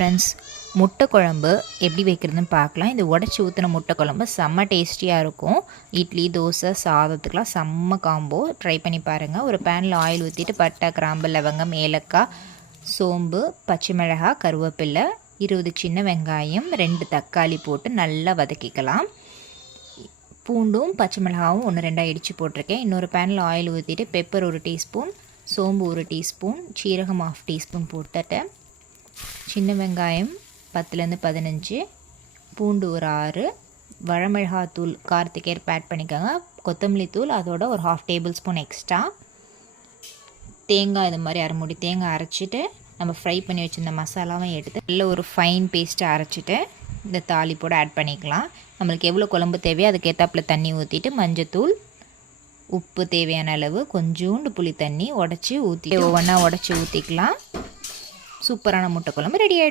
Friends, முட்டை குழம்பு எப்படி வைக்கிறதுன்னு பார்க்கலாம். இது உடச்சி ஊற்றின முட்டை குழம்பு செம்ம டேஸ்டியாக இருக்கும். இட்லி, தோசை, சாதத்துக்கெலாம் செம்ம காம்போ. ட்ரை பண்ணி பாருங்கள். ஒரு பேனில் ஆயில் ஊற்றிட்டு பட்டை, கிராம்பு, லவங்கம், ஏலக்காய், சோம்பு, பச்சை மிளகாய், கருவேப்பிலை, 20 சின்ன வெங்காயம், 2 தக்காளி போட்டு நல்லா வதக்கிக்கலாம். பூண்டும் பச்சை மிளகாவும் 1-2 இடித்து போட்டிருக்கேன். இன்னொரு பேனில் ஆயில் ஊற்றிட்டு பெப்பர் 1 டீஸ்பூன், சோம்பு 1 டீஸ்பூன், சீரகம் 1/2 டீஸ்பூன் போட்டுட்டேன். சின்ன வெங்காயம் 10-15, பூண்டு ஒரு 6, வரமிளகாத்தூள் காரத்துக்கு ஏற்ப ஆட் பண்ணிக்கோங்க. கொத்தமல்லி தூள் அதோட ஒரு 1/2 டேபிள் ஸ்பூன் எக்ஸ்ட்ரா. தேங்காய் இது மாதிரி அரை மூடி தேங்காய் அரைச்சிட்டு நம்ம ஃப்ரை பண்ணி வச்சுருந்த மசாலாவை எடுத்து நல்ல ஒரு ஃபைன் பேஸ்ட்டை அரைச்சிட்டு இந்த தாளிப்போடு ஆட் பண்ணிக்கலாம். நம்மளுக்கு எவ்வளோ குழம்பு தேவையோ அதுக்கேற்றாப்புல தண்ணி ஊற்றிட்டு மஞ்சத்தூள், உப்பு தேவையான அளவு, கொஞ்சோண்டு புளி தண்ணி உடச்சி ஊற்றிட்டு ஒவ்வொன்றா உடச்சி ஊற்றிக்கலாம். சூப்பரான முட்டை குழம்பு ரெடி ஆகிடும்.